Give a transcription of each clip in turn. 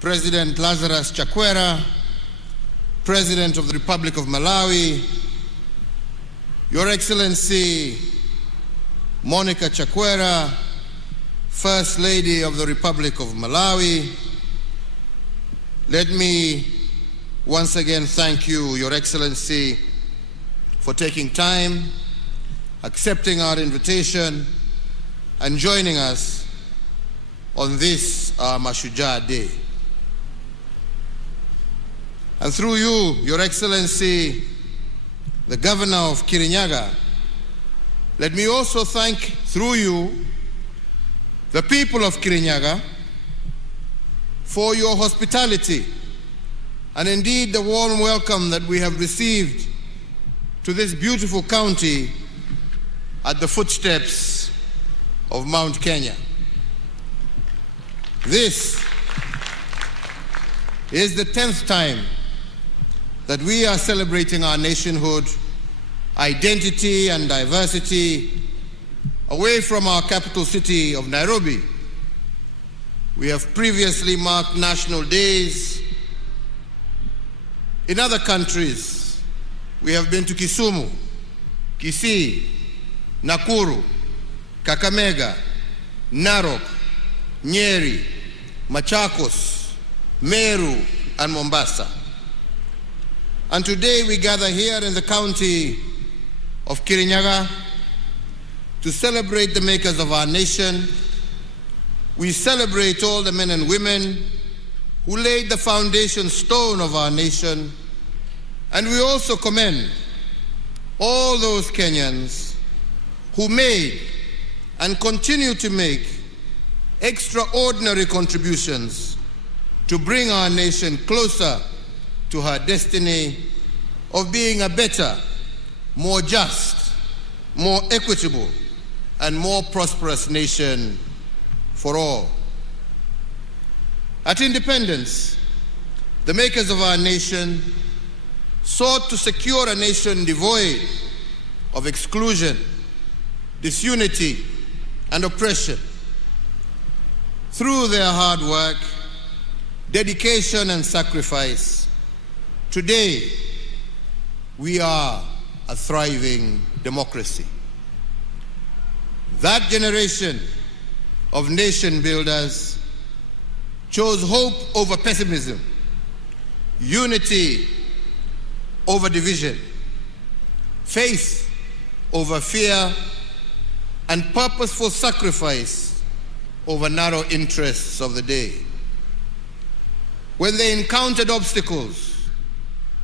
President Lazarus Chakwera, President of the Republic of Malawi, Your Excellency Monica Chakwera, First Lady of the Republic of Malawi, let me once again thank you, Your Excellency, for taking time, accepting our invitation, and joining us on this Mashujaa Day. And through you, Your Excellency, the Governor of Kirinyaga, let me also thank, through you, the people of Kirinyaga for your hospitality and indeed the warm welcome that we have received to this beautiful county at the footsteps of Mount Kenya. This is the 10th time that we are celebrating our nationhood, identity and diversity away from our capital city of Nairobi. We have previously marked national days in other countries. We have been to Kisumu, Kisii, Nakuru, Kakamega, Narok, Nyeri, Machakos, Meru, and Mombasa. And today we gather here in the county of Kirinyaga to celebrate the makers of our nation. We celebrate all the men and women who laid the foundation stone of our nation, and we also commend all those Kenyans who made and continue to make extraordinary contributions to bring our nation closer to her destiny of being a better, more just, more equitable, and more prosperous nation for all. At independence, the makers of our nation sought to secure a nation devoid of exclusion, disunity, and oppression. Through their hard work, dedication, and sacrifice, today we are a thriving democracy. That generation of nation builders chose hope over pessimism, unity over division, faith over fear, and purposeful sacrifice over narrow interests of the day. When they encountered obstacles,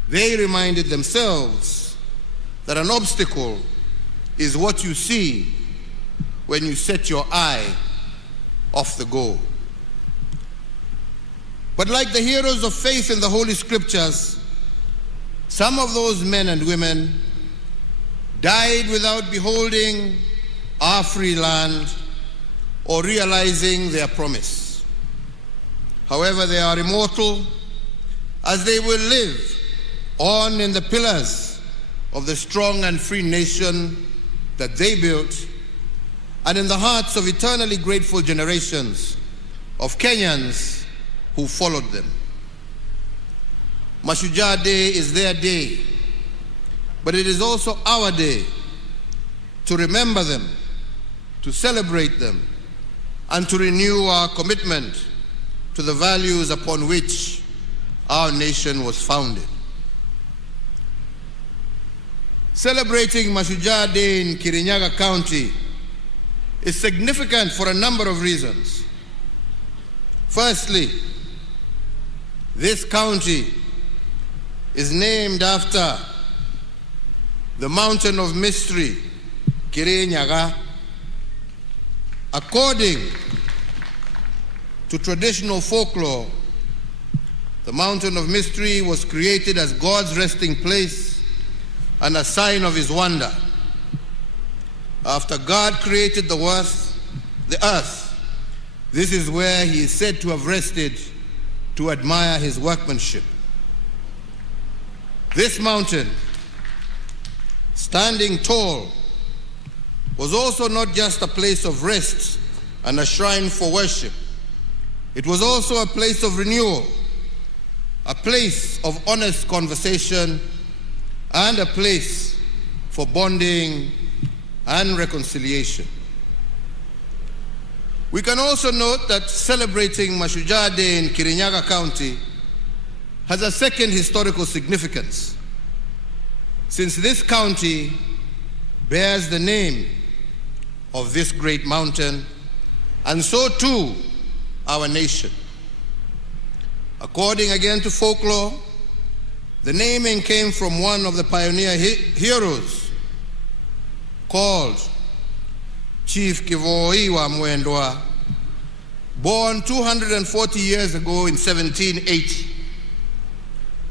they reminded themselves that an obstacle is what you see when you set your eye off the goal. But like the heroes of faith in the Holy Scriptures, some of those men and women died without beholding our free land or realizing their promise. However, they are immortal, as they will live on in the pillars of the strong and free nation that they built, and in the hearts of eternally grateful generations of Kenyans who followed them. Mashujaa Day is their day, but it is also our day to remember them, to celebrate them, and to renew our commitment to the values upon which our nation was founded. Celebrating Mashujaa Day in Kirinyaga County is significant for a number of reasons. Firstly, this county is named after the mountain of mystery, Kirinyaga. According to traditional folklore, the mountain of mystery was created as God's resting place and a sign of his wonder. After God created the earth, this is where he is said to have rested to admire his workmanship. This mountain, standing tall, was also not just a place of rest and a shrine for worship, It was also a place of renewal, a place of honest conversation, and a place for bonding and reconciliation. We can also note that celebrating Mashujaa Day in Kirinyaga County has a second historical significance, since this county bears the name of this great mountain, and so too our nation. According again to folklore, the naming came from one of the pioneer heroes called Chief Kivoi wa Mwendwa, born 240 years ago in 1780.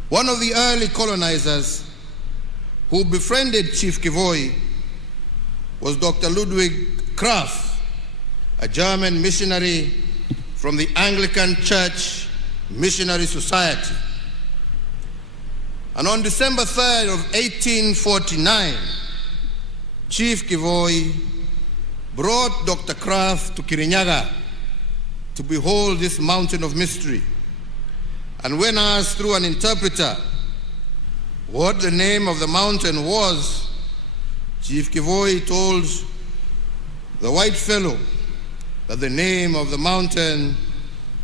One of the early colonizers who befriended Chief Kivoi was Dr. Ludwig Krapf, a German missionary from the Anglican Church Missionary Society. And on December 3rd of 1849, Chief Kivoi brought Dr. Krapf to Kirinyaga to behold this mountain of mystery. And when asked through an interpreter what the name of the mountain was, Chief Kivoi told the white fellow that the name of the mountain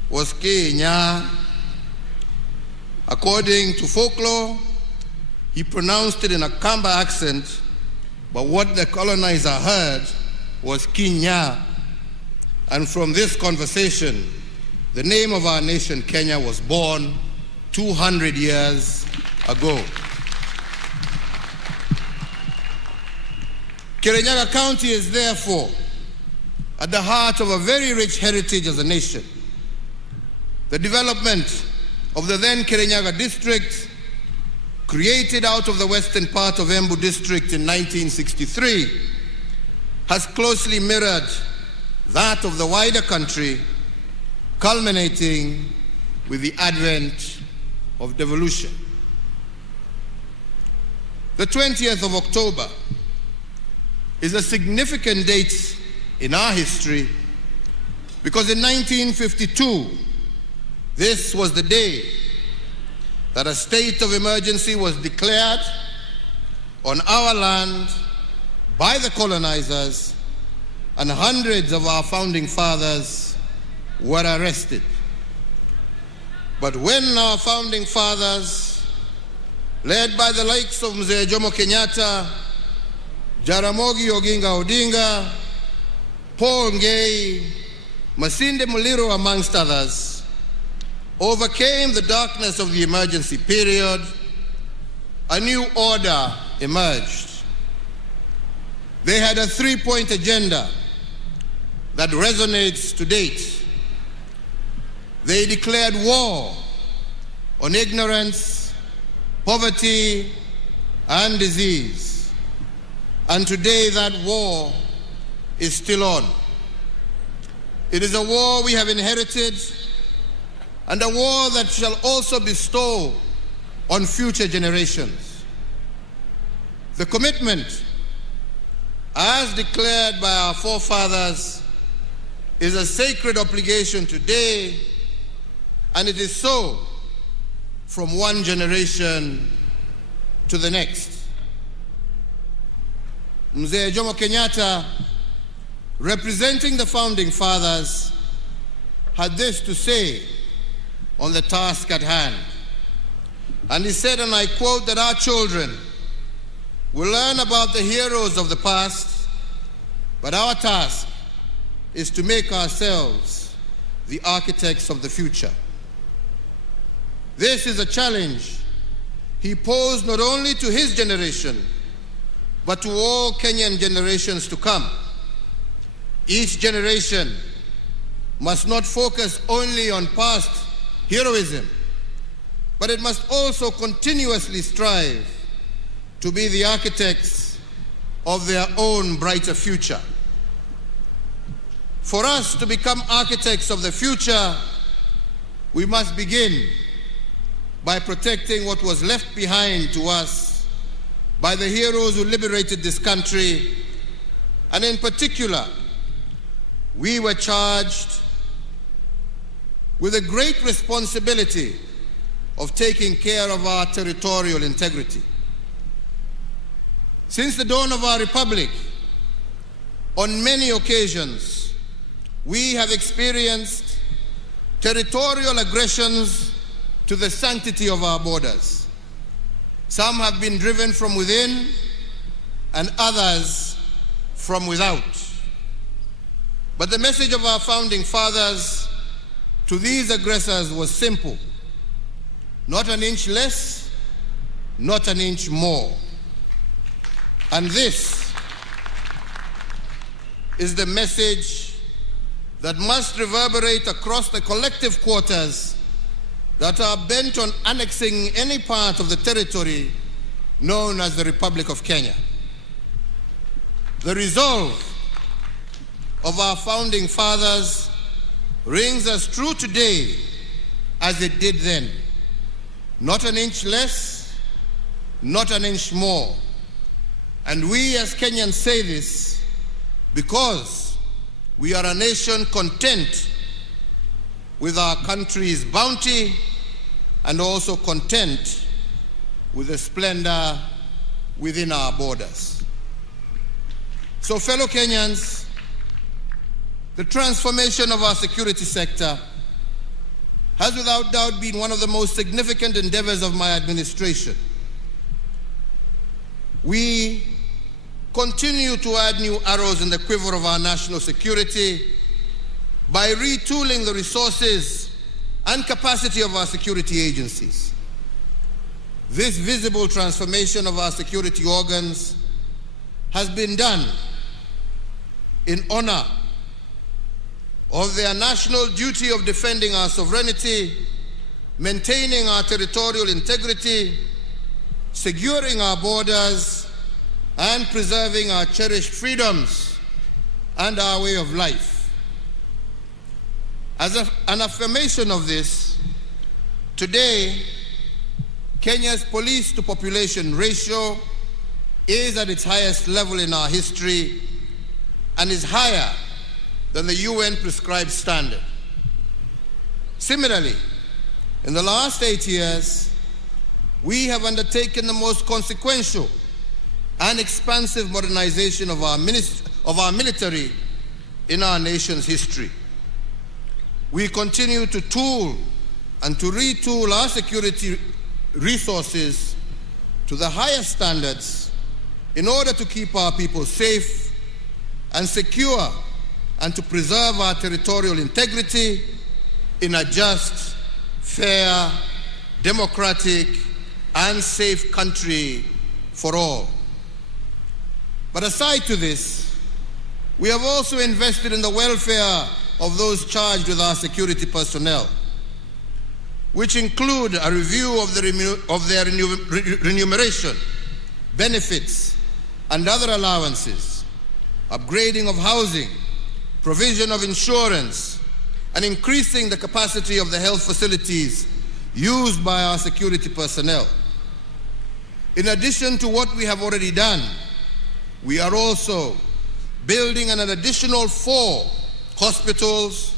was Kenya. According to folklore, he pronounced it in a Kamba accent, but what the colonizer heard was Kinya. And from this conversation, the name of our nation, Kenya, was born 200 years ago. Kirinyaga County is therefore at the heart of a very rich heritage as a nation. The development of the then Kirinyaga district, created out of the western part of Embu district in 1963, has closely mirrored that of the wider country, culminating with the advent of devolution. The 20th of October is a significant date in our history because in 1952, this was the day that a state of emergency was declared on our land by the colonizers, and hundreds of our founding fathers were arrested. But when our founding fathers, led by the likes of Mzee Jomo Kenyatta, Jaramogi Oginga Odinga, Paul Ngei, Masinde Muliro, amongst others, overcame the darkness of the emergency period, a new order emerged. They had a three-point agenda that resonates to date. They declared war on ignorance, poverty, and disease. And today that war is still on. It is a war we have inherited, and a war that shall also bestow on future generations. The commitment, as declared by our forefathers, is a sacred obligation today, and it is so from one generation to the next. Mzee Jomo Kenyatta, representing the founding fathers, had this to say on the task at hand. And he said, and I quote, that our children will learn about the heroes of the past, but our task is to make ourselves the architects of the future. This is a challenge he posed not only to his generation, but to all Kenyan generations to come. Each generation must not focus only on past heroism, but it must also continuously strive to be the architects of their own brighter future. For us to become architects of the future, we must begin by protecting what was left behind to us by the heroes who liberated this country, and in particular, we were charged with a great responsibility of taking care of our territorial integrity. Since the dawn of our republic, on many occasions, we have experienced territorial aggressions to the sanctity of our borders. Some have been driven from within and others from without. But the message of our founding fathers to these aggressors was simple: not an inch less, not an inch more. And this is the message that must reverberate across the collective quarters that are bent on annexing any part of the territory known as the Republic of Kenya. The resolve of our founding fathers rings as true today as it did then. Not an inch less, not an inch more. And we as Kenyans say this because we are a nation content with our country's bounty and also content with the splendor within our borders. So, fellow Kenyans, the transformation of our security sector has without doubt been one of the most significant endeavors of my administration. We continue to add new arrows in the quiver of our national security by retooling the resources and capacity of our security agencies. This visible transformation of our security organs has been done in honor of their national duty of defending our sovereignty, maintaining our territorial integrity, securing our borders, and preserving our cherished freedoms and our way of life. As an affirmation of this, today, Kenya's police-to-population ratio is at its highest level in our history and is higher than the UN prescribed standard. Similarly, in the last 8 years, we have undertaken the most consequential and expansive modernization of our military in our nation's history. We continue to tool and to retool our security resources to the highest standards in order to keep our people safe and secure and to preserve our territorial integrity in a just, fair, democratic, and safe country for all. But aside to this, we have also invested in the welfare of those charged with our security personnel, which include a review of their remuneration, benefits, and other allowances, upgrading of housing, provision of insurance, and increasing the capacity of the health facilities used by our security personnel. In addition to what we have already done, we are also building an additional 4 hospitals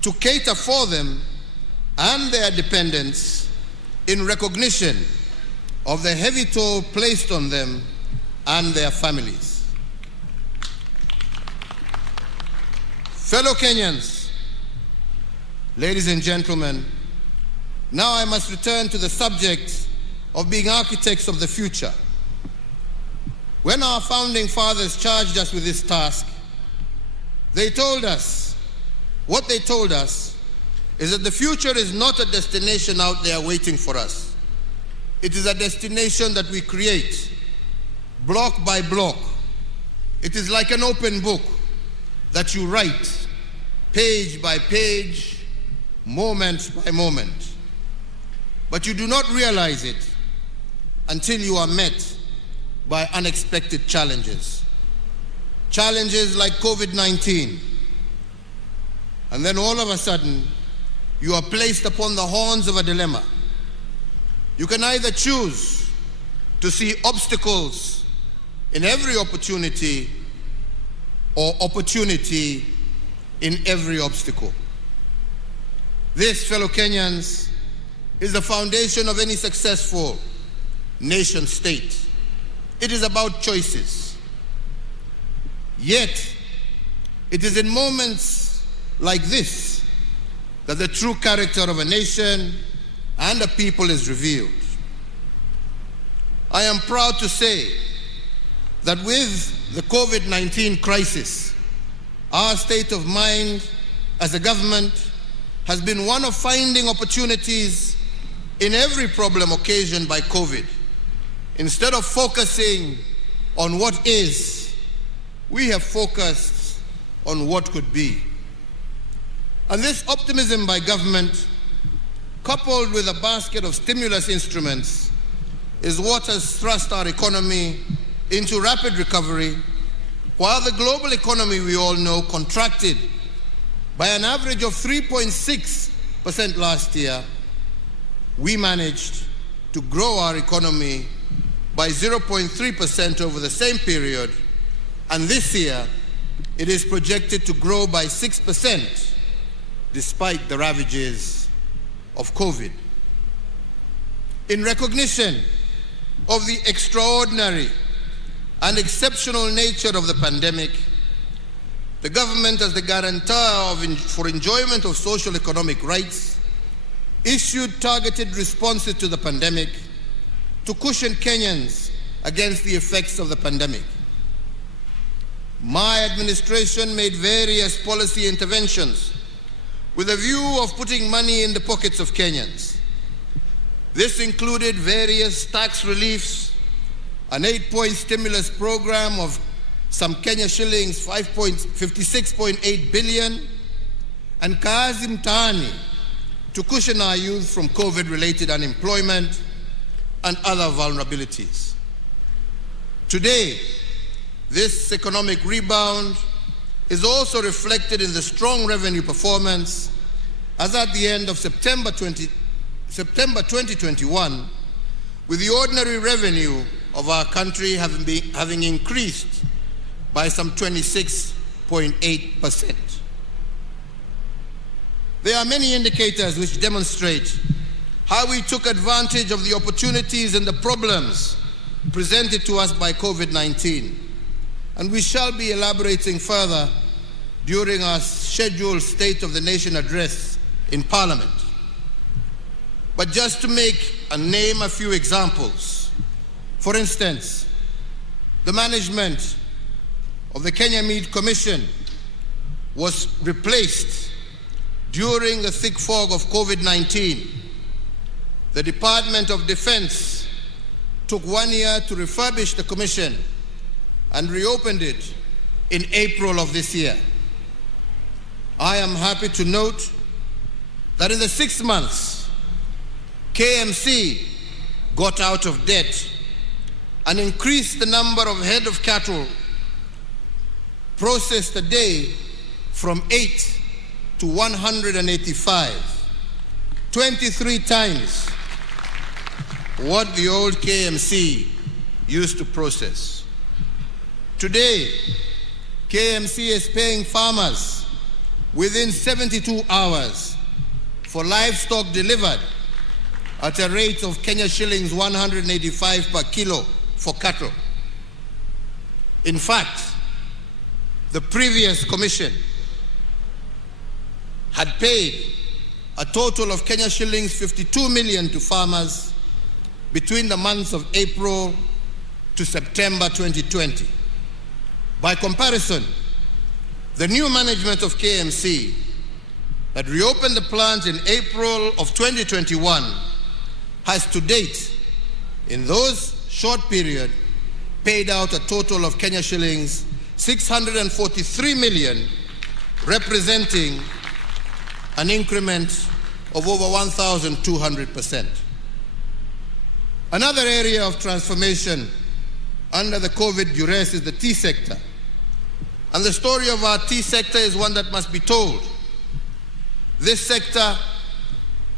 to cater for them and their dependents in recognition of the heavy toll placed on them and their families. Fellow Kenyans, ladies and gentlemen, now I must return to the subject of being architects of the future. When our founding fathers charged us with this task, what they told us is that the future is not a destination out there waiting for us. It is a destination that we create, block by block. It is like an open book that you write, page by page, moment by moment. But you do not realize it until you are met by unexpected challenges. Challenges like COVID-19. And then all of a sudden, you are placed upon the horns of a dilemma. You can either choose to see obstacles in every opportunity or opportunity in every obstacle. This, fellow Kenyans, is the foundation of any successful nation state. It is about choices. Yet, it is in moments like this that the true character of a nation and a people is revealed. I am proud to say that with the COVID-19 crisis, our state of mind as a government has been one of finding opportunities in every problem occasioned by COVID. Instead of focusing on what is, we have focused on what could be. And this optimism by government, coupled with a basket of stimulus instruments, is what has thrust our economy into rapid recovery, while the global economy, we all know, contracted by an average of 3.6% last year. We managed to grow our economy by 0.3% over the same period, and this year it is projected to grow by 6% despite the ravages of COVID. In recognition of the extraordinary and exceptional nature of the pandemic, the government, as the guarantor for enjoyment of social economic rights, issued targeted responses to the pandemic to cushion Kenyans against the effects of the pandemic. My administration made various policy interventions with a view of putting money in the pockets of Kenyans. This included various tax reliefs, an 8-point stimulus program of some Kenya shillings 56.8 billion, and Kazi Mtaani to cushion our youth from COVID-related unemployment and other vulnerabilities. Today, this economic rebound is also reflected in the strong revenue performance, as at the end of September 2021, with the ordinary revenue of our country having increased by some 26.8%. There are many indicators which demonstrate how we took advantage of the opportunities and the problems presented to us by COVID-19, and we shall be elaborating further during our scheduled State of the Nation address in Parliament. But just to name a few examples, for instance, the management of the Kenya Meat Commission was replaced during the thick fog of COVID-19. The Department of Defense took 1 year to refurbish the commission and reopened it in April of this year. I am happy to note that in the 6 months, KMC got out of debt and increased the number of head of cattle processed a day from 8 to 185, 23 times what the old KMC used to process. Today, KMC is paying farmers within 72 hours for livestock delivered at a rate of Kenya shillings 185 per kilo for cattle. In fact, the previous commission had paid a total of Kenya shillings 52 million to farmers between the months of April to September 2020. By comparison, the new management of KMC that reopened the plant in April of 2021 has to date, in those short period, paid out a total of Kenya shillings 643 million, representing an increment of over 1,200%. Another area of transformation under the COVID duress is the tea sector. And the story of our tea sector is one that must be told. This sector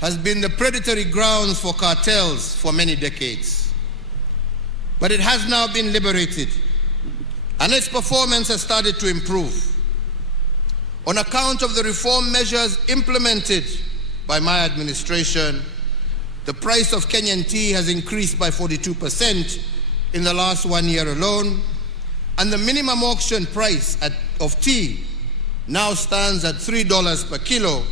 has been the predatory grounds for cartels for many decades. But it has now been liberated, and its performance has started to improve. On account of the reform measures implemented by my administration, the price of Kenyan tea has increased by 42% in the last 1 year alone, and the minimum auction price of tea now stands at $3 per kilo,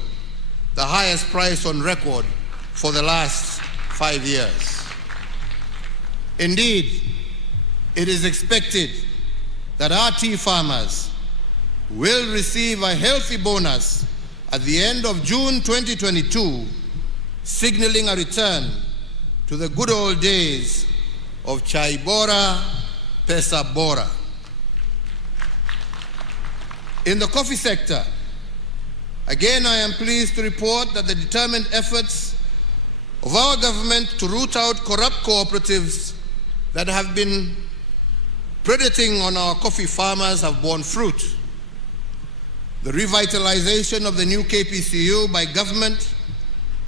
the highest price on record for the last 5 years. Indeed, it is expected that our tea farmers will receive a healthy bonus at the end of June 2022, signaling a return to the good old days of Chai Bora, Pesa Bora. In the coffee sector, again, I am pleased to report that the determined efforts of our government to root out corrupt cooperatives that have been predating on our coffee farmers have borne fruit. The revitalization of the new KPCU by government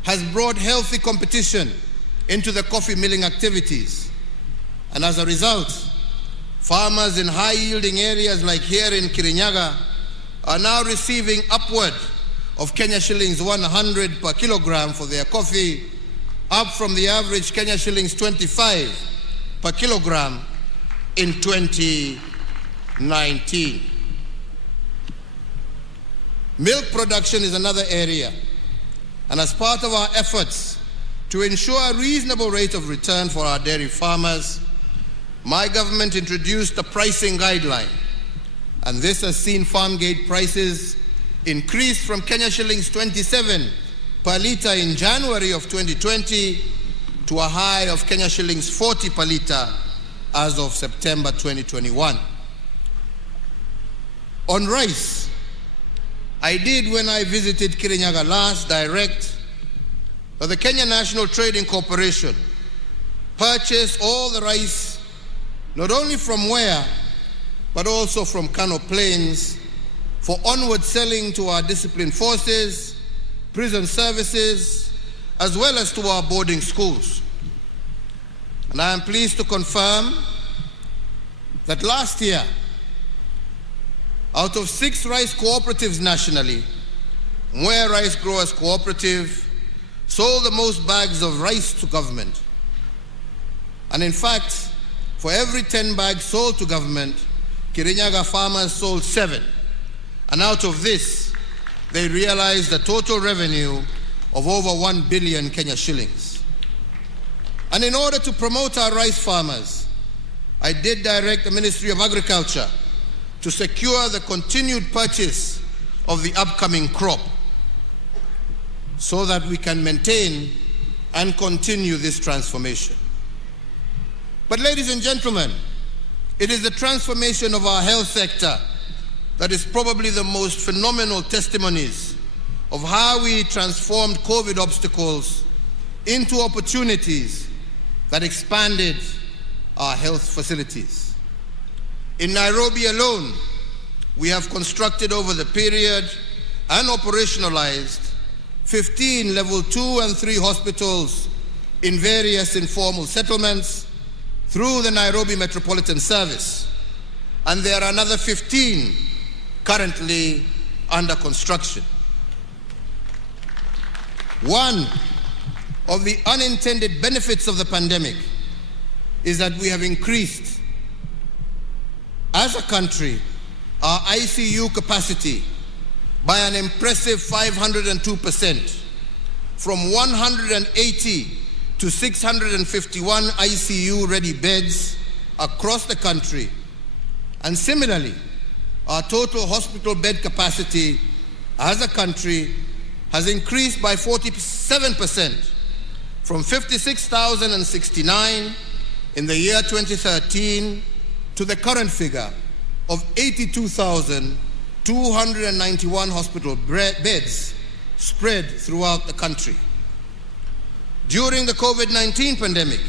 has brought healthy competition into the coffee milling activities. And as a result, farmers in high-yielding areas like here in Kirinyaga are now receiving upward of Kenya shillings 100 per kilogram for their coffee, up from the average Kenya shillings 25 per kilogram in 2019. Milk production is another area, and as part of our efforts to ensure a reasonable rate of return for our dairy farmers, my government introduced a pricing guideline, and this has seen farm gate prices increase from Kenya shillings 27 per litre in January of 2020 to a high of Kenya shillings 40 per litre as of September 2021. On rice, I did, when I visited Kirinyaga last, direct that the Kenya National Trading Corporation purchase all the rice, not only from Ware, but also from Kano Plains, for onward selling to our disciplined forces, prison services, as well as to our boarding schools. And I am pleased to confirm that last year, out of 6 rice cooperatives nationally, Mwea Rice Growers Cooperative sold the most bags of rice to government. And in fact, for every 10 bags sold to government, Kirinyaga farmers sold 7. And out of this, they realized a total revenue of over 1 billion Kenya shillings. And in order to promote our rice farmers, I did direct the Ministry of Agriculture to secure the continued purchase of the upcoming crop so that we can maintain and continue this transformation. But ladies and gentlemen, it is the transformation of our health sector that is probably the most phenomenal testimonies of how we transformed COVID obstacles into opportunities that expanded our health facilities. In Nairobi alone, we have constructed over the period and operationalized 15 level 2 and 3 hospitals in various informal settlements through the Nairobi Metropolitan Service. And there are another 15 currently under construction. One of the unintended benefits of the pandemic is that we have increased, as a country, our ICU capacity by an impressive 502%, from 180 to 651 ICU-ready beds across the country. And similarly, our total hospital bed capacity as a country has increased by 47%, from 56,069 in the year 2013 to the current figure of 82,291 hospital beds spread throughout the country. During the COVID-19 pandemic,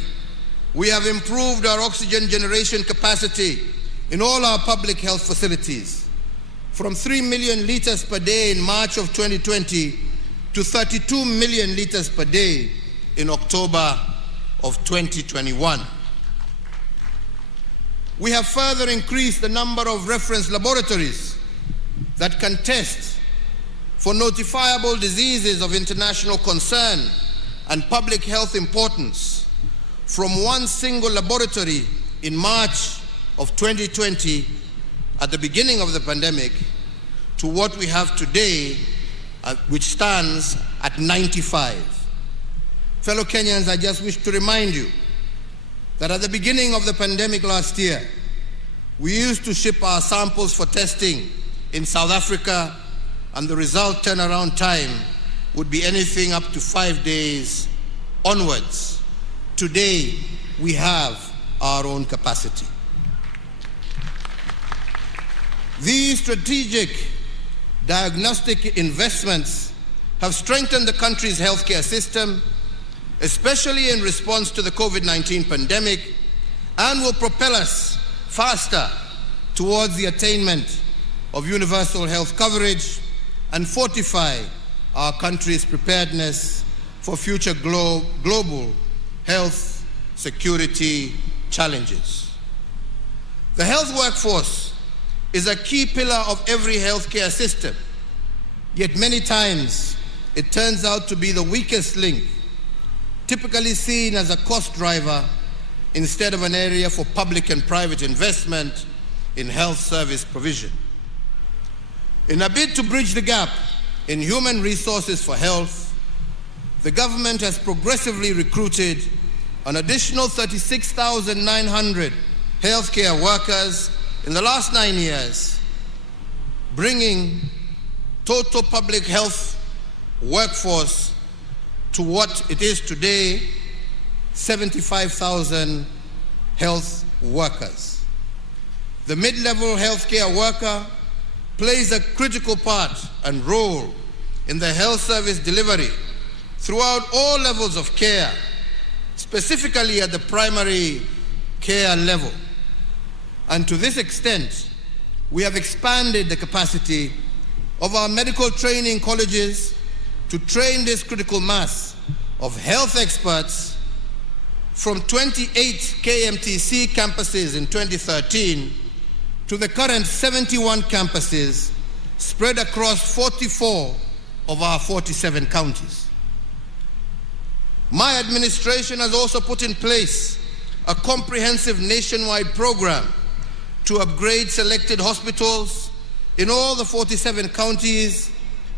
we have improved our oxygen generation capacity in all our public health facilities from 3 million liters per day in March of 2020 to 32 million liters per day in October of 2021. We have further increased the number of reference laboratories that can test for notifiable diseases of international concern and public health importance from one single laboratory in March of 2020 at the beginning of the pandemic to what we have today, which stands at 95. Fellow Kenyans, I just wish to remind you that at the beginning of the pandemic last year, we used to ship our samples for testing in South Africa, and the result turnaround time would be anything up to 5 days onwards. Today, we have our own capacity. These strategic diagnostic investments have strengthened the country's healthcare system, especially in response to the COVID-19 pandemic, and will propel us faster towards the attainment of universal health coverage and fortify our country's preparedness for future global health security challenges. The health workforce is a key pillar of every healthcare system, yet many times it turns out to be the weakest link, typically seen as a cost driver instead of an area for public and private investment in health service provision. In a bid to bridge the gap in human resources for health, the government has progressively recruited an additional 36,900 healthcare workers in the last 9 years, bringing total public health workforce to what it is today, 75,000 health workers. The mid-level healthcare worker plays a critical part and role in the health service delivery throughout all levels of care, specifically at the primary care level. And to this extent, we have expanded the capacity of our medical training colleges to train this critical mass of health experts from 28 KMTC campuses in 2013 to the current 71 campuses spread across 44 of our 47 counties. My administration has also put in place a comprehensive nationwide program to upgrade selected hospitals in all the 47 counties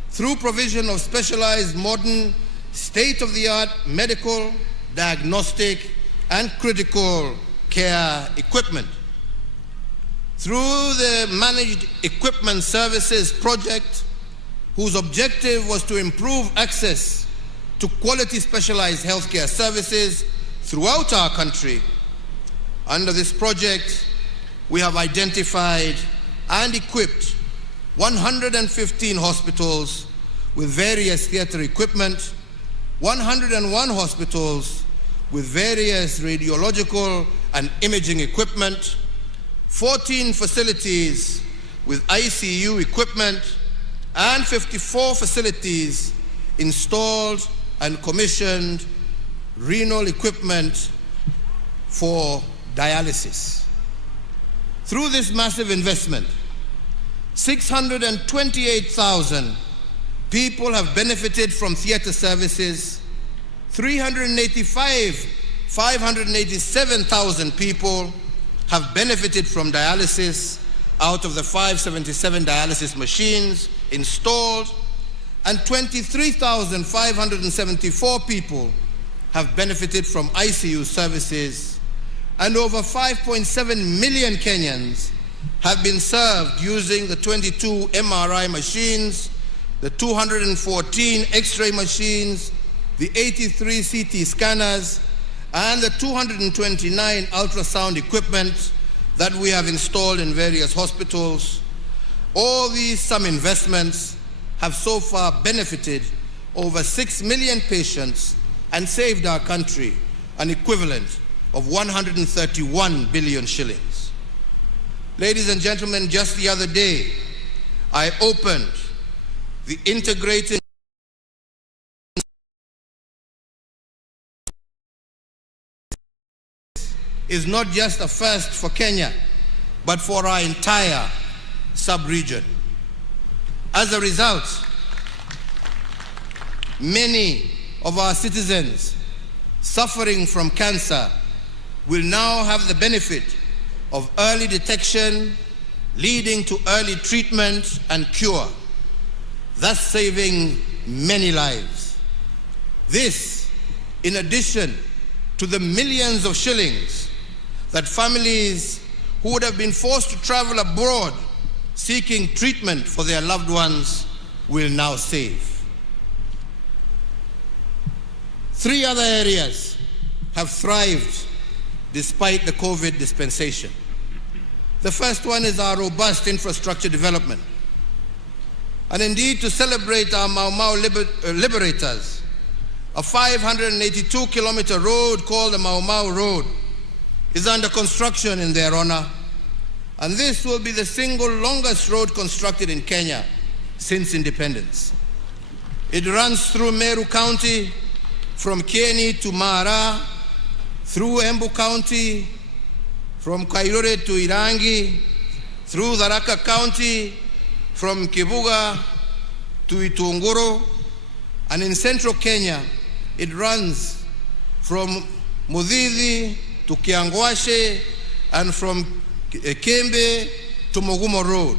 through provision of specialized, modern, state-of-the-art medical, diagnostic, and critical care equipment. Through the Managed Equipment Services project, whose objective was to improve access to quality specialized healthcare services throughout our country. Under this project, we have identified and equipped 115 hospitals with various theater equipment, 101 hospitals with various radiological and imaging equipment, 14 facilities with ICU equipment, and 54 facilities installed and commissioned renal equipment for dialysis. Through this massive investment, 628,000 people have benefited from theater services, 587,000 people have benefited from dialysis out of the 577 dialysis machines installed, and 23,574 people have benefited from ICU services, and over 5.7 million Kenyans have been served using the 22 MRI machines, the 214 X-ray machines, the 83 CT scanners, and the 229 ultrasound equipment that we have installed in various hospitals. All these some investments have so far benefited over 6 million patients and saved our country an equivalent of 131 billion shillings. Ladies and gentlemen, just the other day, I opened the integrated is not just a first for Kenya, but for our entire sub-region. As a result, many of our citizens suffering from cancer will now have the benefit of early detection, leading to early treatment and cure, thus saving many lives. This, in addition to the millions of shillings that families who would have been forced to travel abroad seeking treatment for their loved ones will now save. 3 other areas have thrived despite the COVID dispensation. The first one is our robust infrastructure development. And indeed, to celebrate our Mau Mau liberators, a 582-kilometer road called the Mau Mau Road is under construction in their honor. And this will be the single longest road constructed in Kenya since independence. It runs through Meru County, from Kieni to Mara, through Embu County, from Kairore to Irangi, through Tharaka County, from Kibuga to Itunguru, and in central Kenya, it runs from Mudhidhi to Kiangwashe, and from Kembe to Mogumo Road.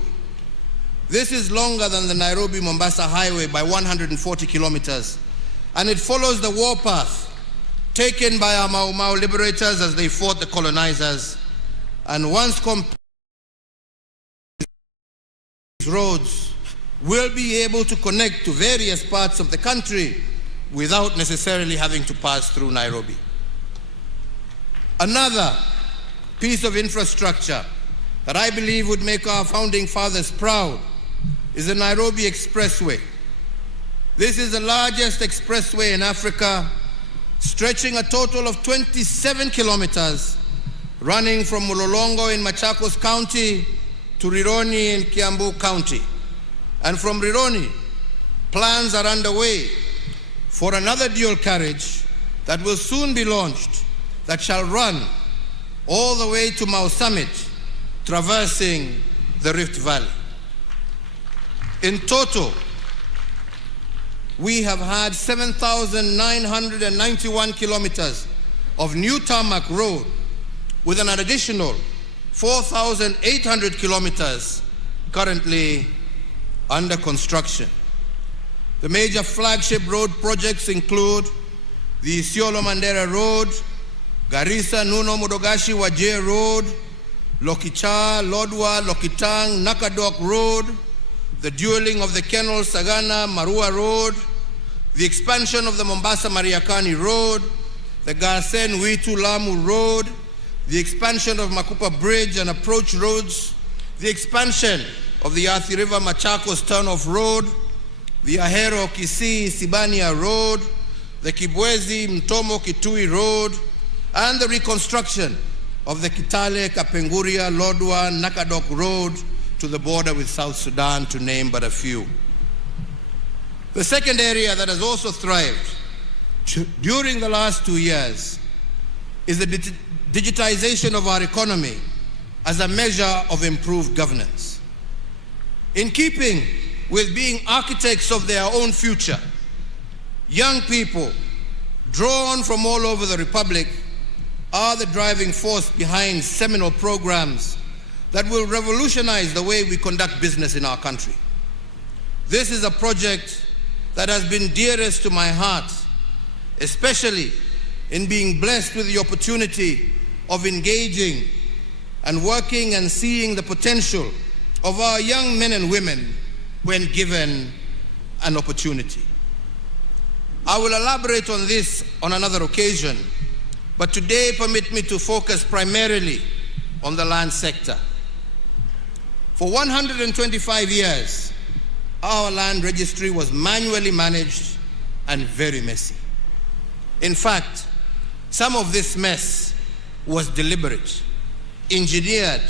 This is longer than the Nairobi-Mombasa Highway by 140 kilometers, and it follows the warpath taken by our Mau Mau liberators as they fought the colonizers. And once complete, roads will be able to connect to various parts of the country without necessarily having to pass through Nairobi. Another piece of infrastructure that I believe would make our founding fathers proud is the Nairobi Expressway. This is the largest expressway in Africa, stretching a total of 27 kilometers, running from Mulolongo in Machakos County to Rironi in Kiambu County. And from Rironi, plans are underway for another dual carriage that will soon be launched that shall run all the way to Mau Summit, traversing the Rift Valley. In total, we have had 7,991 kilometers of new tarmac road, with an additional 4,800 kilometers currently under construction. The major flagship road projects include the Isiolo Mandera Road, Garissa Nuno Mudogashi Wajir Road, Lokicha, Lodwa, Lokitang, Nakadok Road, the dueling of the Kenol Sagana Marua Road, the expansion of the Mombasa Mariakani Road, the Garsen Witu Lamu Road, the expansion of Makupa Bridge and approach roads, the expansion of the Athi River Machakos Turnoff Road, the Ahero Kisii Sibania Road, the Kibwezi Mtomo Kitui Road, and the reconstruction of the Kitale Kapenguria Lodwa Nakadok Road to the border with South Sudan, to name but a few. The second area that has also thrived during the last 2 years is the digitization of our economy as a measure of improved governance. In keeping with being architects of their own future, young people drawn from all over the Republic are the driving force behind seminal programs that will revolutionize the way we conduct business in our country. This is a project that has been dearest to my heart, especially in being blessed with the opportunity of engaging and working and seeing the potential of our young men and women when given an opportunity. I will elaborate on this on another occasion, but today permit me to focus primarily on the land sector. For 125 years, our land registry was manually managed and very messy. In fact, some of this mess was deliberate, engineered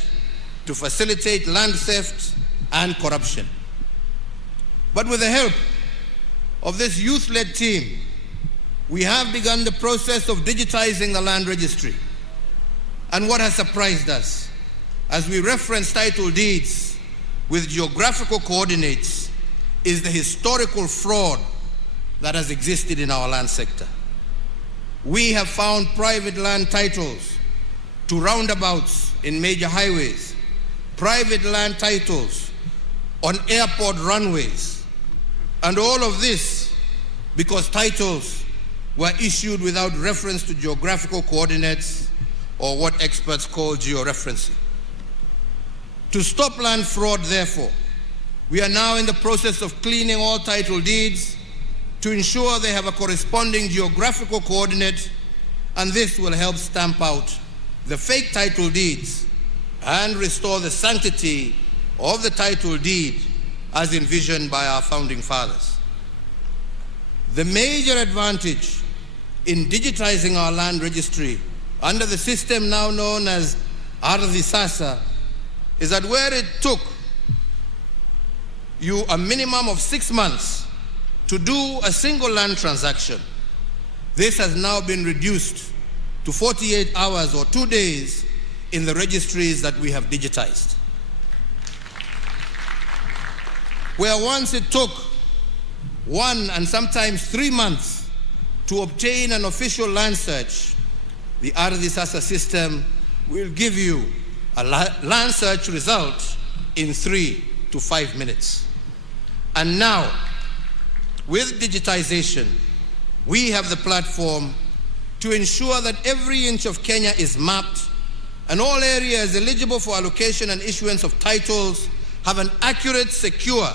to facilitate land theft and corruption. But with the help of this youth-led team, we have begun the process of digitizing the land registry. And what has surprised us, as we reference title deeds with geographical coordinates, is the historical fraud that has existed in our land sector. We have found private land titles to roundabouts in major highways, private land titles on airport runways, and all of this because titles were issued without reference to geographical coordinates or what experts call georeferencing. To stop land fraud, therefore, we are now in the process of cleaning all title deeds to ensure they have a corresponding geographical coordinate, and this will help stamp out the fake title deeds and restore the sanctity of the title deed as envisioned by our founding fathers. The major advantage in digitizing our land registry under the system now known as Ardhi Sasa is that where it took you a minimum of 6 months to do a single land transaction, this has now been reduced to 48 hours or 2 days in the registries that we have digitized. Where once it took 1 and sometimes 3 months to obtain an official land search, the Ardhi Sasa system will give you a land search result in 3 to 5 minutes. And now, with digitization, we have the platform to ensure that every inch of Kenya is mapped and all areas eligible for allocation and issuance of titles have an accurate, secure,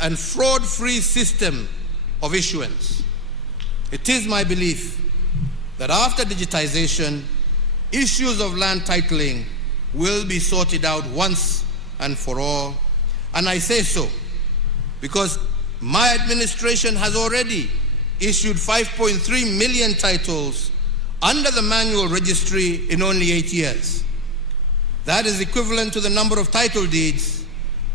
and fraud-free system of issuance. It is my belief that after digitization, issues of land titling will be sorted out once and for all. And I say so because my administration has already issued 5.3 million titles under the manual registry in only 8 years. That is equivalent to the number of title deeds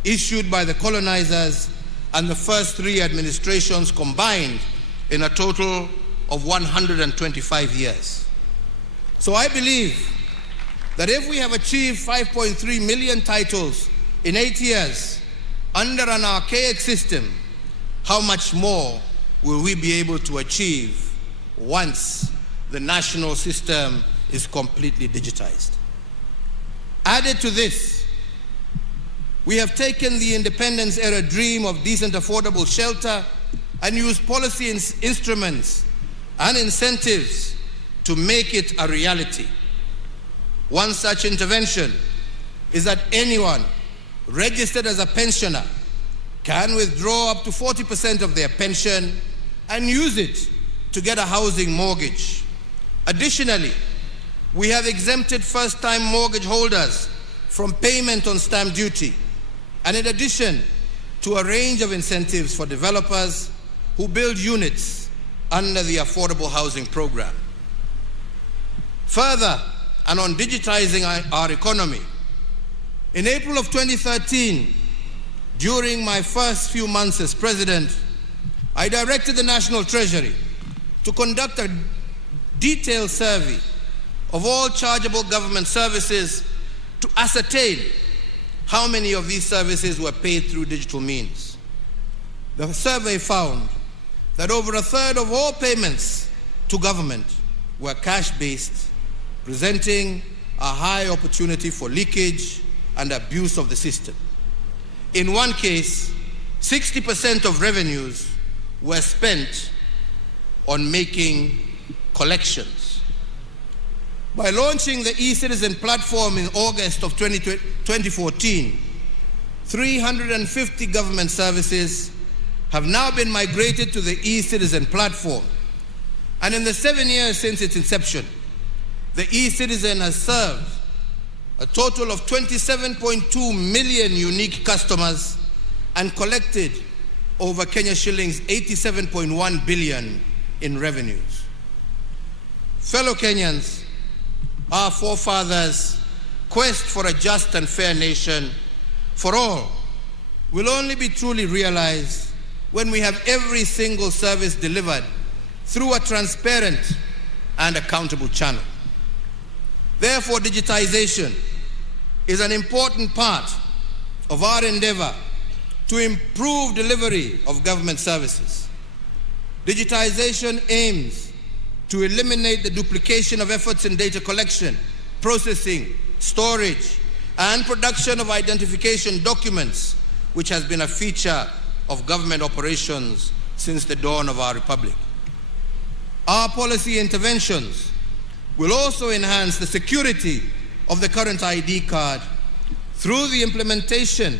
issued by the colonizers and the first 3 administrations combined in a total of 125 years. So I believe that if we have achieved 5.3 million titles in 8 years under an archaic system, how much more will we be able to achieve once the national system is completely digitized? Added to this, we have taken the independence-era dream of decent, affordable shelter and used policy instruments and incentives to make it a reality. One such intervention is that anyone registered as a pensioner can withdraw up to 40% of their pension and use it to get a housing mortgage. Additionally, we have exempted first-time mortgage holders from payment on stamp duty, and in addition to a range of incentives for developers who build units under the Affordable Housing Program. Further, and on digitizing our economy, in April of 2013, during my first few months as president, I directed the National Treasury to conduct a detailed survey of all chargeable government services to ascertain how many of these services were paid through digital means. The survey found that over a third of all payments to government were cash-based, presenting a high opportunity for leakage and abuse of the system. In one case, 60% of revenues were spent on making collections. By launching the e-Citizen platform in August of 2014, 350 government services have now been migrated to the e-Citizen platform. And in the 7 years since its inception, the e-Citizen has served a total of 27.2 million unique customers and collected over Kenya shillings 87.1 billion in revenues. Fellow Kenyans, our forefathers' quest for a just and fair nation for all will only be truly realized when we have every single service delivered through a transparent and accountable channel. Therefore, digitization is an important part of our endeavor to improve delivery of government services. Digitization aims to eliminate the duplication of efforts in data collection, processing, storage, and production of identification documents, which has been a feature of government operations since the dawn of our republic. Our policy interventions will also enhance the security of the current ID card through the implementation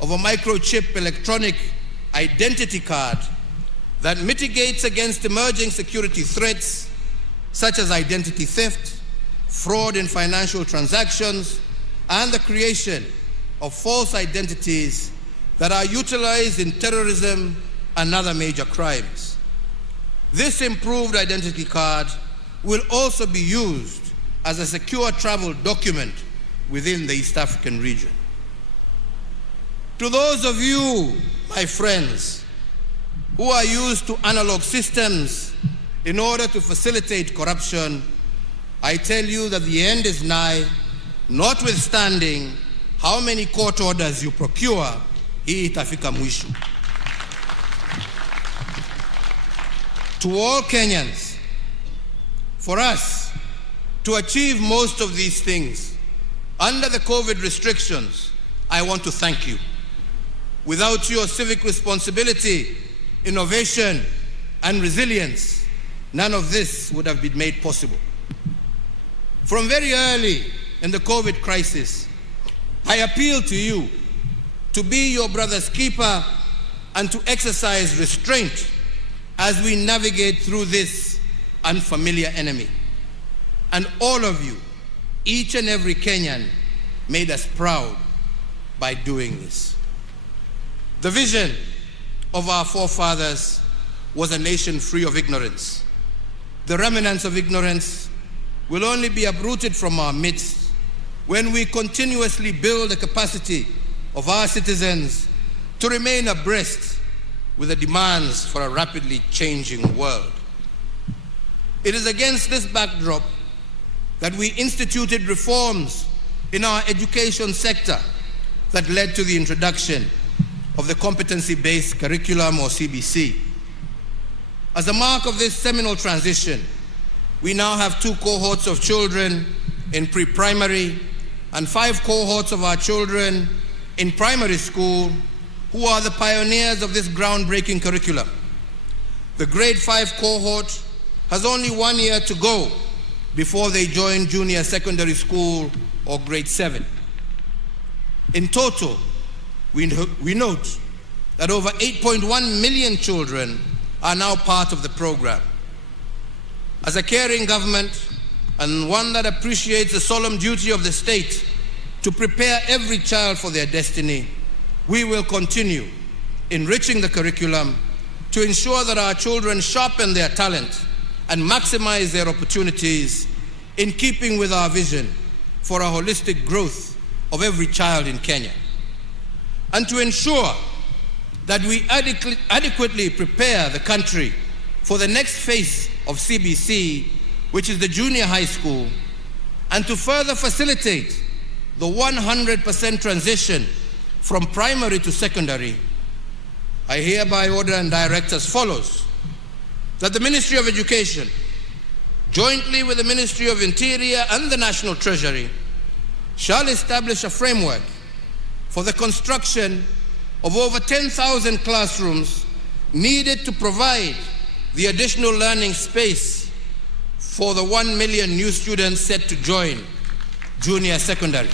of a microchip electronic identity card that mitigates against emerging security threats such as identity theft, fraud in financial transactions, and the creation of false identities that are utilized in terrorism and other major crimes. This improved identity card will also be used as a secure travel document within the East African region. To those of you, my friends, who are used to analog systems in order to facilitate corruption, I tell you that the end is nigh, notwithstanding how many court orders you procure, hii itafika mwisho. To all Kenyans, for us to achieve most of these things under the COVID restrictions, I want to thank you. Without your civic responsibility, innovation, and resilience, none of this would have been made possible. From very early in the COVID crisis, I appeal to you to be your brother's keeper and to exercise restraint as we navigate through this unfamiliar enemy. And all of you, each and every Kenyan, made us proud by doing this. The vision of our forefathers was a nation free of ignorance. The remnants of ignorance will only be uprooted from our midst when we continuously build the capacity of our citizens to remain abreast with the demands for a rapidly changing world. It is against this backdrop that we instituted reforms in our education sector that led to the introduction of the competency-based curriculum, or CBC. As a mark of this seminal transition, we now have 2 cohorts of children in pre-primary and 5 cohorts of our children in primary school who are the pioneers of this groundbreaking curriculum. The grade 5 cohort has only 1 year to go before they join junior secondary school or grade 7. In total, we note that over 8.1 million children are now part of the program. As a caring government and one that appreciates the solemn duty of the state to prepare every child for their destiny, we will continue enriching the curriculum to ensure that our children sharpen their talent and maximize their opportunities in keeping with our vision for a holistic growth of every child in Kenya. And to ensure that we adequately prepare the country for the next phase of CBC, which is the junior high school, and to further facilitate the 100% transition from primary to secondary, I hereby order and direct as follows: that the Ministry of Education, jointly with the Ministry of Interior and the National Treasury, shall establish a framework for the construction of over 10,000 classrooms needed to provide the additional learning space for the 1 million new students set to join junior secondary.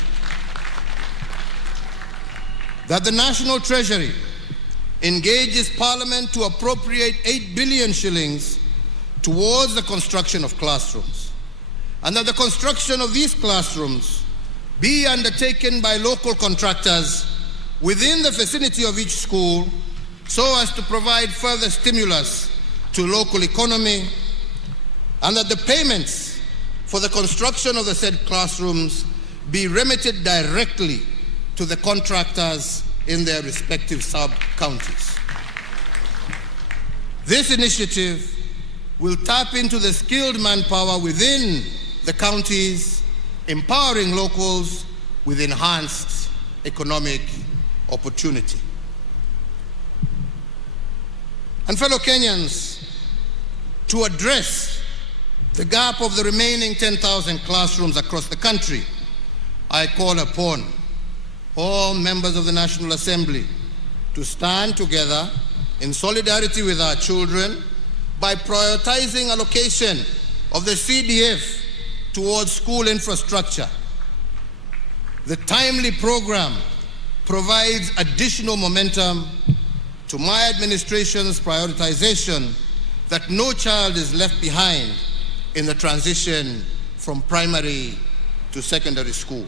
That the National Treasury engages Parliament to appropriate 8 billion shillings towards the construction of classrooms, and that the construction of these classrooms be undertaken by local contractors within the vicinity of each school so as to provide further stimulus to local economy, and that the payments for the construction of the said classrooms be remitted directly to the contractors in their respective sub-counties. This initiative will tap into the skilled manpower within the counties, empowering locals with enhanced economic opportunity. And fellow Kenyans, To address the gap of the remaining 10,000 classrooms across the country, I call upon all members of the National Assembly to stand together in solidarity with our children by prioritizing allocation of the CDF towards school infrastructure. The timely program provides additional momentum to my administration's prioritization that no child is left behind in the transition from primary to secondary school.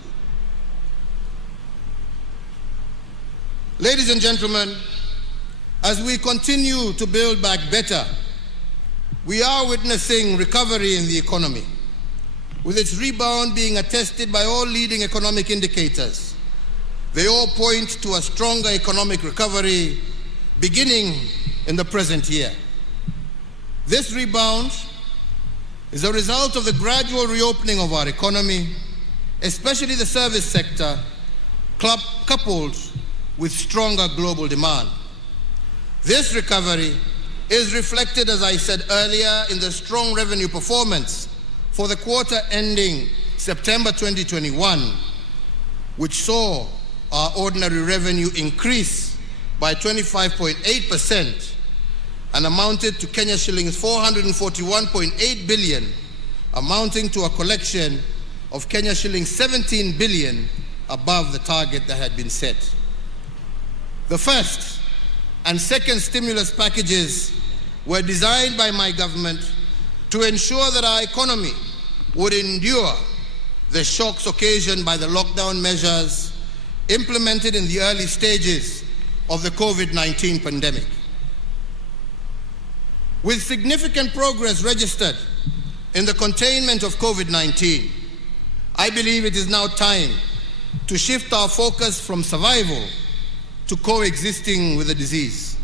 Ladies and gentlemen, as we continue to build back better, we are witnessing recovery in the economy, with its rebound being attested by all leading economic indicators. They all point to a stronger economic recovery beginning in the present year. This rebound is a result of the gradual reopening of our economy, especially the service sector, coupled with stronger global demand. This recovery is reflected, as I said earlier, in the strong revenue performance for the quarter ending September 2021, which saw our ordinary revenue increase by 25.8% and amounted to Kenya shillings 441.8 billion, amounting to a collection of Kenya shillings 17 billion above the target that had been set. The first and second stimulus packages were designed by my government to ensure that our economy would endure the shocks occasioned by the lockdown measures implemented in the early stages of the COVID-19 pandemic. With significant progress registered in the containment of COVID-19, I believe it is now time to shift our focus from survival to coexisting with the disease.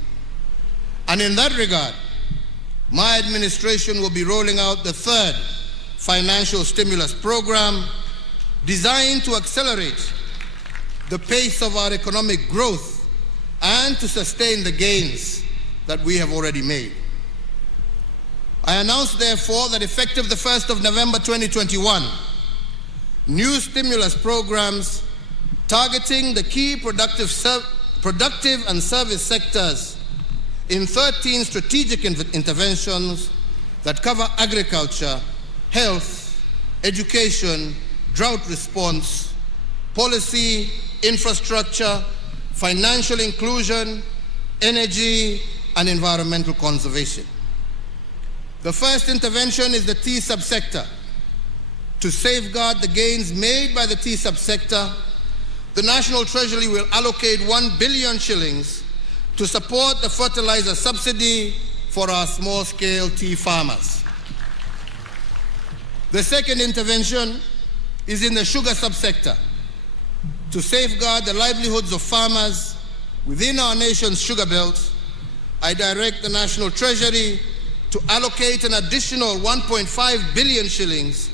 And in that regard, my administration will be rolling out the third financial stimulus program designed to accelerate the pace of our economic growth and to sustain the gains that we have already made. I announce, therefore, that effective the 1st of November 2021, new stimulus programs targeting the key productive and service sectors in 13 strategic interventions that cover agriculture, health, education, drought response, policy, infrastructure, financial inclusion, energy, and environmental conservation. The first intervention is the tea subsector. To safeguard the gains made by the tea subsector, the National Treasury will allocate 1 billion shillings to support the fertilizer subsidy for our small-scale tea farmers. The second intervention is in the sugar subsector. To safeguard the livelihoods of farmers within our nation's sugar belt, I direct the National Treasury to allocate an additional 1.5 billion shillings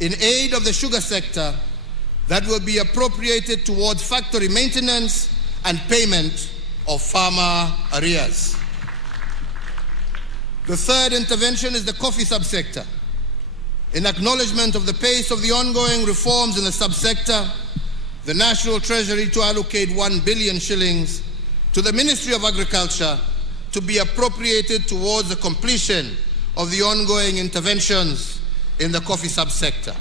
in aid of the sugar sector that will be appropriated towards factory maintenance and payment of farmer arrears. The third intervention is the coffee subsector. In acknowledgement of the pace of the ongoing reforms in the subsector, the National Treasury to allocate 1 billion shillings to the Ministry of Agriculture to be appropriated towards the completion of the ongoing interventions in the coffee subsector.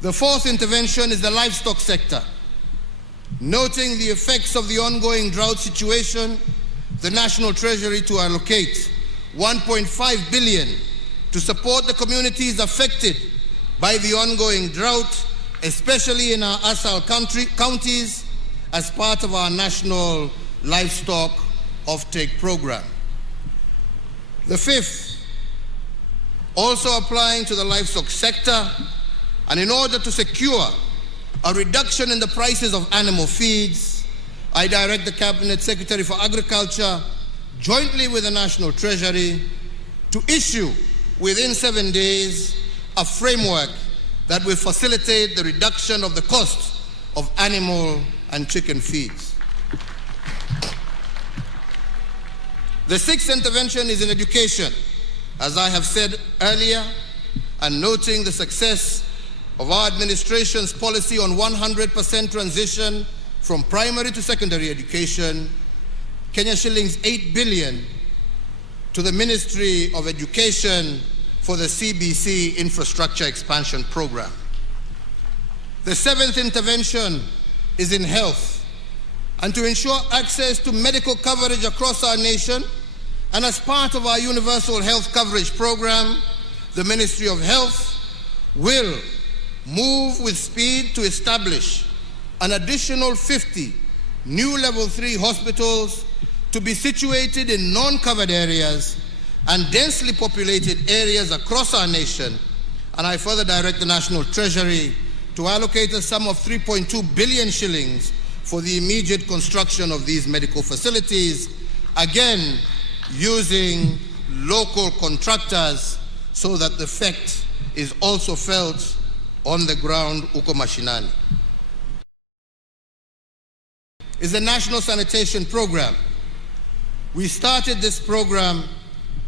The fourth intervention is the livestock sector. Noting the effects of the ongoing drought situation, the National Treasury to allocate 1.5 billion to support the communities affected by the ongoing drought, especially in our ASAL counties, as part of our national livestock offtake program. The fifth, also applying to the livestock sector, and in order to secure a reduction in the prices of animal feeds, I direct the Cabinet Secretary for Agriculture, jointly with the National Treasury, to issue within 7 days a framework that will facilitate the reduction of the cost of animal and chicken feeds. The sixth intervention is in education. As I have said earlier, and noting the success of our administration's policy on 100% transition from primary to secondary education, Kenya shillings 8 billion to the Ministry of Education for the CBC Infrastructure Expansion Program. The seventh intervention is in health, and to ensure access to medical coverage across our nation, and as part of our universal health coverage program, the Ministry of Health will move with speed to establish an additional 50 new level 3 hospitals to be situated in non-covered areas and densely populated areas across our nation. And I further direct the National Treasury to allocate a sum of 3.2 billion shillings for the immediate construction of these medical facilities, again using local contractors so that the effect is also felt on the ground uko mashinani. Is the National Sanitation Program. We started this program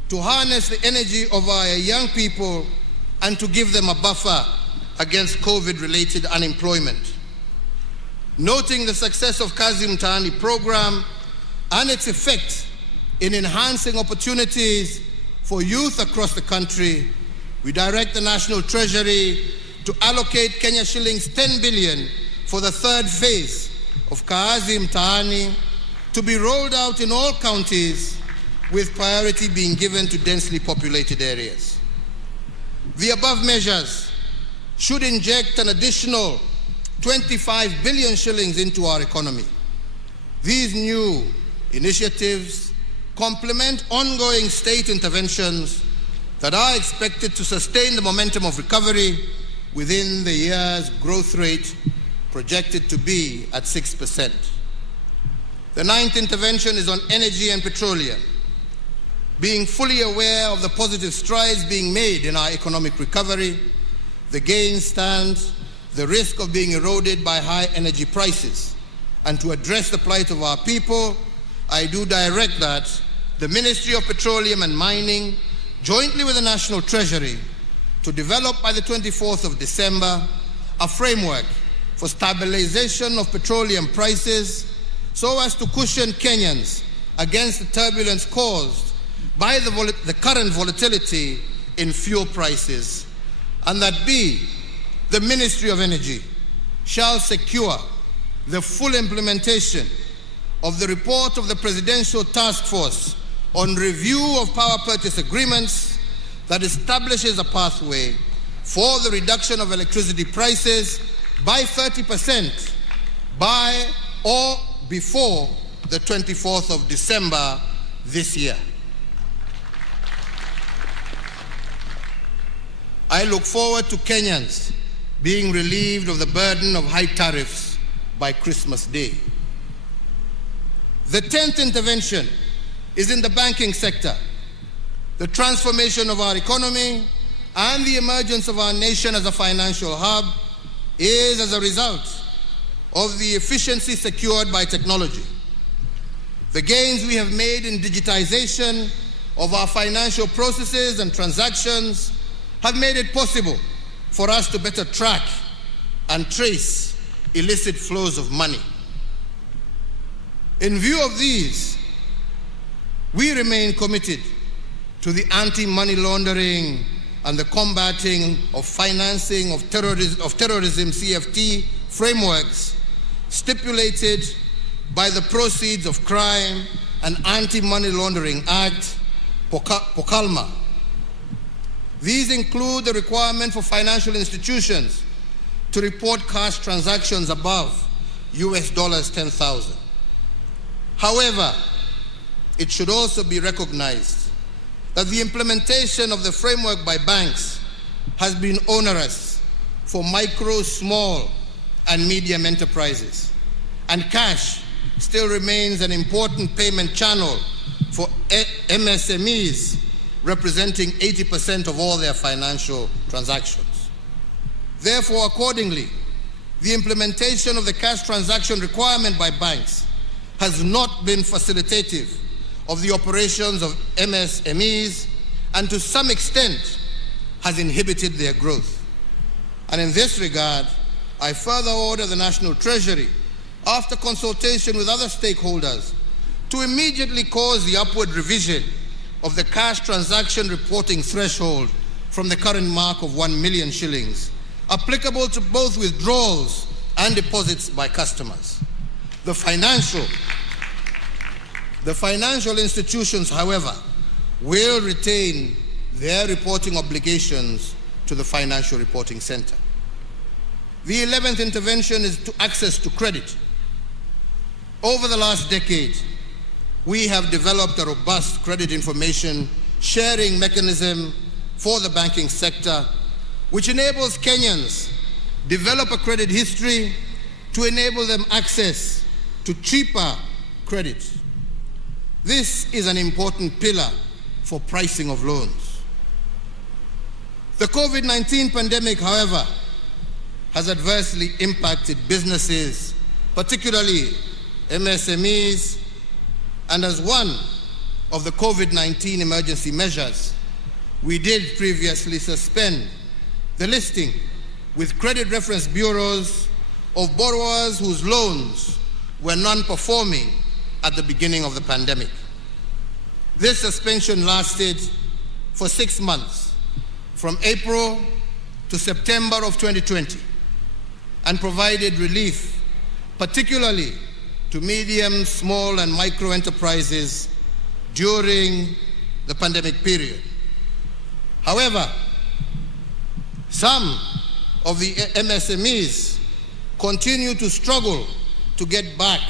to harness the energy of our young people and to give them a buffer against COVID-related unemployment. Noting the success of Kazi Mtaani program and its effect in enhancing opportunities for youth across the country, we direct the National Treasury to allocate Kenya shillings 10 billion for the third phase of Kazi Mtaani to be rolled out in all counties, with priority being given to densely populated areas. The above measures should inject an additional 25 billion shillings into our economy. These new initiatives complement ongoing state interventions that are expected to sustain the momentum of recovery within the year's growth rate projected to be at 6%. The ninth intervention is on energy and petroleum. Being fully aware of the positive strides being made in our economic recovery, the gain stands the risk of being eroded by high energy prices. And to address the plight of our people, I do direct that the Ministry of Petroleum and Mining, jointly with the National Treasury, to develop by the 24th of December a framework for stabilization of petroleum prices so as to cushion Kenyans against the turbulence caused by the current volatility in fuel prices, and that B, the Ministry of Energy shall secure the full implementation of the report of the Presidential Task Force on review of power purchase agreements that establishes a pathway for the reduction of electricity prices by 30% by or before the 24th of December this year. I look forward to Kenyans being relieved of the burden of high tariffs by Christmas Day. The 10th intervention is in the banking sector. The transformation of our economy and the emergence of our nation as a financial hub is as a result of the efficiency secured by technology. The gains we have made in digitization of our financial processes and transactions have made it possible for us to better track and trace illicit flows of money. In view of these, we remain committed to the anti-money laundering and the combating of financing of terrorism CFT frameworks stipulated by the Proceeds of Crime and Anti-Money Laundering Act, POCALMA. These include the requirement for financial institutions to report cash transactions above US dollars 10,000. However, it should also be recognized that the implementation of the framework by banks has been onerous for micro, small, and medium enterprises, and cash still remains an important payment channel for MSMEs, representing 80% of all their financial transactions. Therefore, accordingly, the implementation of the cash transaction requirement by banks has not been facilitative of the operations of MSMEs and to some extent has inhibited their growth. And in this regard, I further order the National Treasury, after consultation with other stakeholders, to immediately cause the upward revision of the cash transaction reporting threshold from the current mark of 1 million shillings, applicable to both withdrawals and deposits by customers. The financial institutions, however, will retain their reporting obligations to the Financial Reporting Center. The 11th intervention is to access to credit. Over the last decade, we have developed a robust credit information sharing mechanism for the banking sector, which enables Kenyans develop a credit history to enable them access to cheaper credit. This is an important pillar for pricing of loans. The COVID-19 pandemic, however, has adversely impacted businesses, particularly MSMEs, and as one of the COVID-19 emergency measures, we did previously suspend the listing with credit reference bureaus of borrowers whose loans were non-performing at the beginning of the pandemic. This suspension lasted for 6 months, from April to September of 2020, and provided relief, particularly to medium, small, and micro enterprises during the pandemic period. However, some of the MSMEs continue to struggle to get back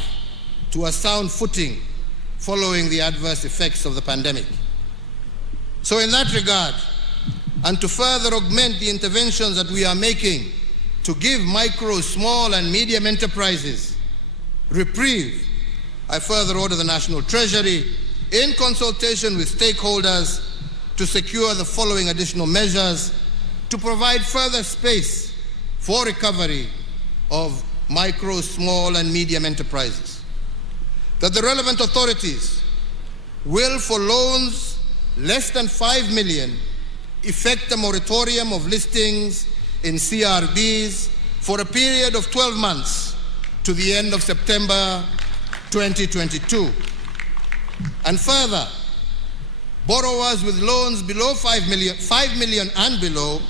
to a sound footing following the adverse effects of the pandemic. So in that regard, and to further augment the interventions that we are making to give micro, small, and medium enterprises reprieve, I further order the National Treasury, in consultation with stakeholders, to secure the following additional measures to provide further space for recovery of micro, small, and medium enterprises. That the relevant authorities will, for loans less than 5 million, effect a moratorium of listings in CRBs for a period of 12 months to the end of September 2022. And further, borrowers with loans below 5 million and below,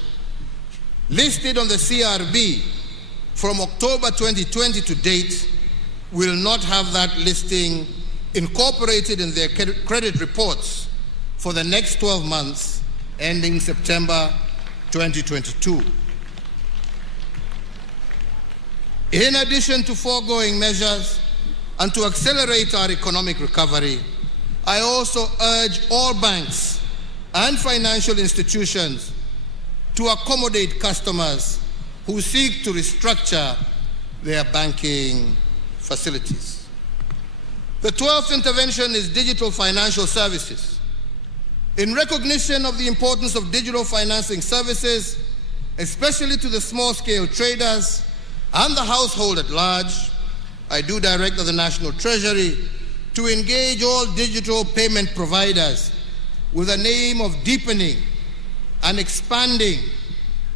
listed on the CRB from October 2020 to date, will not have that listing incorporated in their credit reports for the next 12 months ending September 2022. In addition to foregoing measures, and to accelerate our economic recovery, I also urge all banks and financial institutions to accommodate customers who seek to restructure their banking facilities. The 12th intervention is digital financial services. In recognition of the importance of digital financing services, especially to the small-scale traders and the household at large, I do direct the National Treasury to engage all digital payment providers with the aim of deepening and expanding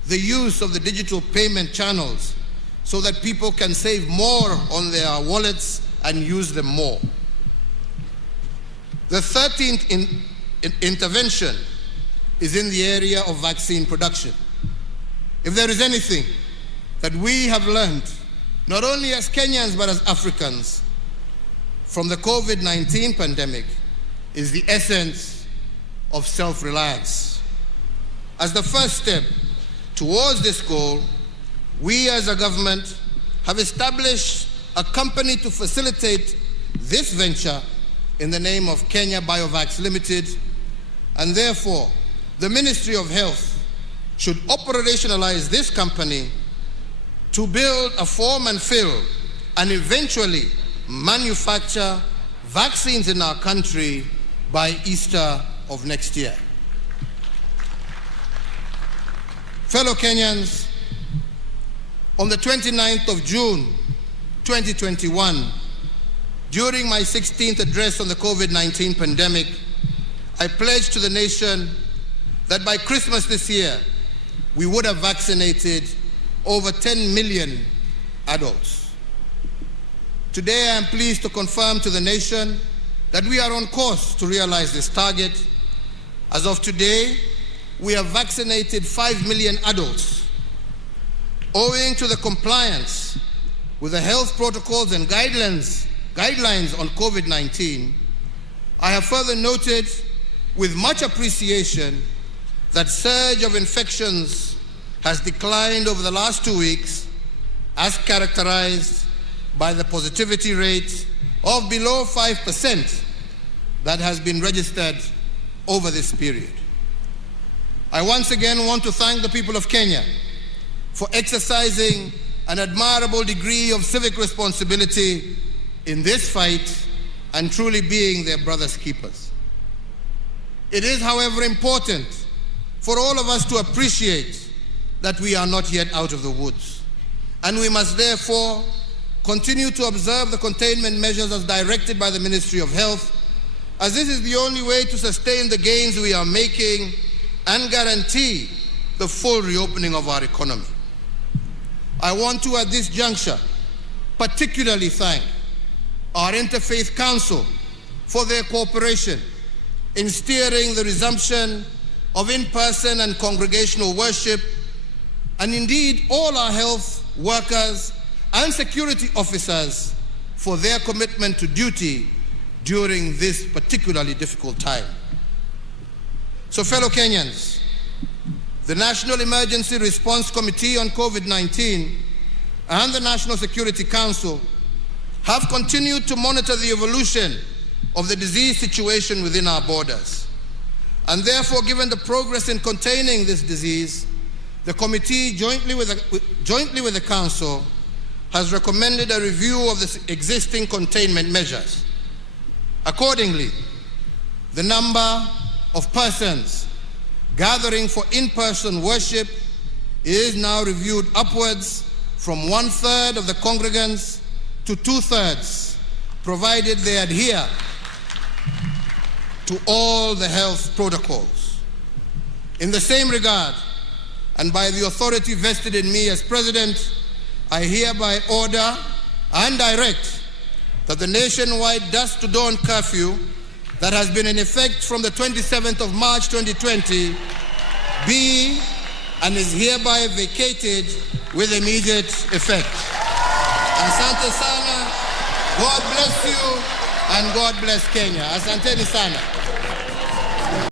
the use of the digital payment channels so that people can save more on their wallets and use them more. The 13th intervention is in the area of vaccine production. If there is anything that we have learned, not only as Kenyans but as Africans, from the COVID-19 pandemic, is the essence of self-reliance. As the first step towards this goal, we as a government have established a company to facilitate this venture in the name of Kenya Biovax Limited, and therefore the Ministry of Health should operationalize this company to build a form and fill and eventually manufacture vaccines in our country by Easter of next year. Fellow Kenyans, on the 29th of June 2021, during my 16th address on the COVID-19 pandemic, I pledged to the nation that by Christmas this year, we would have vaccinated over 10 million adults. Today, I am pleased to confirm to the nation that we are on course to realize this target. As of today, we have vaccinated 5 million adults. Owing to the compliance with the health protocols and guidelines on COVID-19, I have further noted with much appreciation that surge of infections has declined over the last 2 weeks, as characterized by the positivity rate of below 5% that has been registered over this period. I once again want to thank the people of Kenya for exercising an admirable degree of civic responsibility in this fight and truly being their brother's keepers. It is, however, important for all of us to appreciate that we are not yet out of the woods, and we must therefore continue to observe the containment measures as directed by the Ministry of Health, as this is the only way to sustain the gains we are making and guarantee the full reopening of our economy. I want to, at this juncture, particularly thank our Interfaith Council for their cooperation in steering the resumption of in-person and congregational worship, and indeed all our health workers and security officers for their commitment to duty during this particularly difficult time. So, fellow Kenyans, the National Emergency Response Committee on COVID-19 and the National Security Council have continued to monitor the evolution of the disease situation within our borders. And therefore, given the progress in containing this disease, the committee, jointly with the Council, has recommended a review of the existing containment measures. Accordingly, the number of persons gathering for in-person worship is now reviewed upwards from 1/3 of the congregants to 2/3, provided they adhere to all the health protocols. In the same regard, and by the authority vested in me as President, I hereby order and direct that the nationwide dusk to dawn curfew that has been in effect from the 27th of March 2020 be and is hereby vacated with immediate effect. Asante sana, God bless you, and God bless Kenya. Asanteni sana.